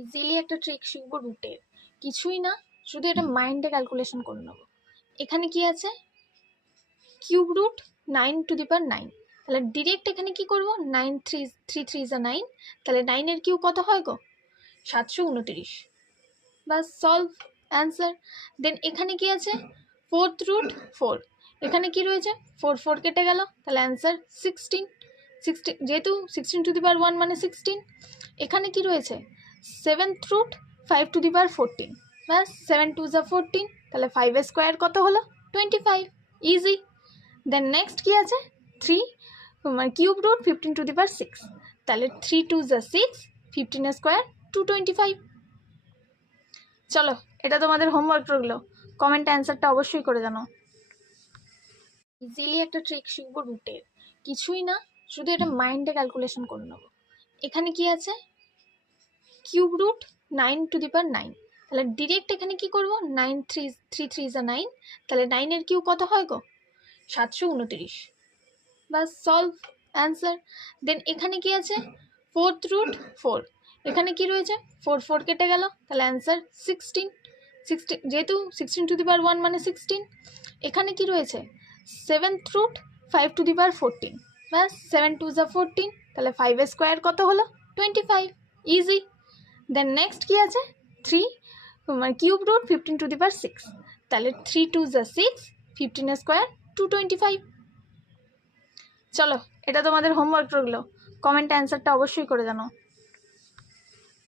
Easily একটা trick শিখবো রুটের, কিছুই না, শুধু এটা মাইন্ডে ক্যালকুলেশন করে নেবো। এখানে কি আছে, কিউব রুট 9^9। তাহলে ডিরেক্ট এখানে কি করব, 9 3 3 9, তাহলে 9-এর কিউ কত হয় গো, 729। বাস সলভ, অ্যান্সার। দেন এখানে কি আছে, 4√4, এখানে কি রয়েছে, 4 কেটে গেল, তাহলে অ্যান্সার 16। যেহেতু 16^1 মানে 16, এখানে কি রয়েছে 7√5^14, ব্যাস 7 2 14, তাহলে 5-এর স্কোয়ার কত হলো 25, ইজি। দেন নেক্সট কি আছে, 3 মানে কিউব রুট 15^6, তাহলে 3 2 6, 15-এর স্কোয়ার 225। চলো, এটা তোমাদের হোমওয়ার্ক রইলো, কমেন্ট অ্যান্সারটা অবশ্যই করে জানো। ইজিলি একটা ট্রিক শিখবো রুটের, কিছুই না, শুধু এটা মাইন্ডে ক্যালকুলেশন করে নেবো। এখানে কি আছে, কিউব রুট 9^9, তাহলে ডিরেক্ট এখানে কি করব, 9 3 3 9, তাহলে 9-এর কিউ কত হয় গো, 729। বাস সলভ, অ্যান্সার। দেন এখানে কি আছে, 4√4, এখানে কি রয়েছে 4 কেটে গেল, তাহলে অ্যান্সার 16। যেহেতু 16^1 মানে 16, এখানে কি রয়েছে 7√5^14, ব্যাস 7 2 14, তাহলে 5-এর স্কোয়ার কত হলো 25, ইজি। দেন নেক্সট কি আছে, 3 মানে কিউব রুট 15^6, তাহলে 3 2 6, 15-এর স্কোয়ার 225। চলো, এটা তোমাদের হোমওয়ার্ক রইলো, কমেন্ট অ্যান্সারটা অবশ্যই করে জানো।